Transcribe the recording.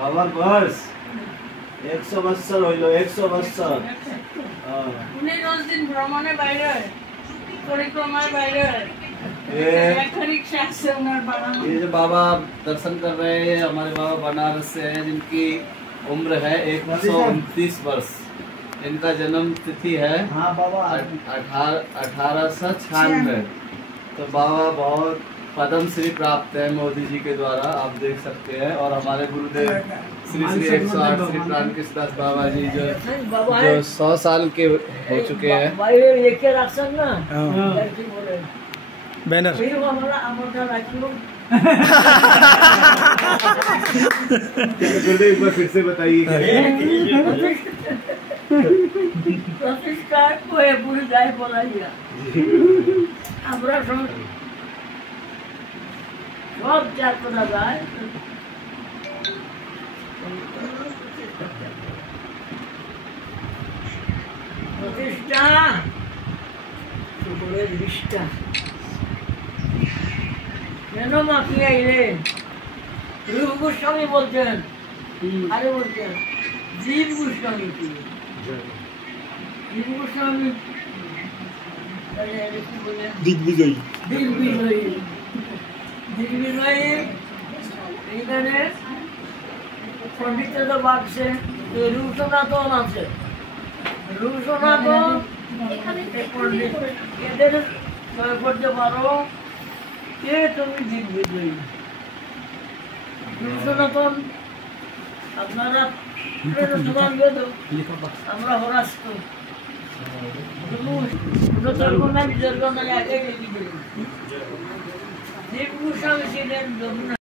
বাবার বয়স 100 বছর হইল, 100 বছর। উনি রোজ দিন ভ্রমণে বাইরে, परिक्रमाয় বাইরে। ये जो बाबा दर्शन कर रहे हैं, हमारे बाबा बनारस से हैं, जिनकी उम्र है 129 वर्ष। इनका जन्म तिथि है 1896। तो बाबा बहुत पद्म श्री प्राप्त है मोदी जी के द्वारा, आप देख सकते हैं। और हमारे गुरुदेव श्री श्री 108 श्री प्राण कृष्णदास बाबा जी जो 100 साल के हो चुके हैं। बैनर एक बार फिर से बताइए। সব চার করা যায় প্রতিষ্ঠা সুবলের নিষ্ঠা কেন মাখিয়ে এলেন? রূপ গোস্বামী বলছেন, আরে বলছেন জীব গোস্বামী কি? জীব গোস্বামী दिग्विजयी দিগ্বিজয়ী দিগ্বিজয়ী এইখানে পণ্ডিতের বাক্সে রূপসনাতন আছে। রূপসনাতন পণ্ডিত এদের করতে পারো কে তুমি দিগ্বিজয়ী। রূপসনাতন আপনারা আমরা হরাস্ত জীব গোস্বামী ছিলেন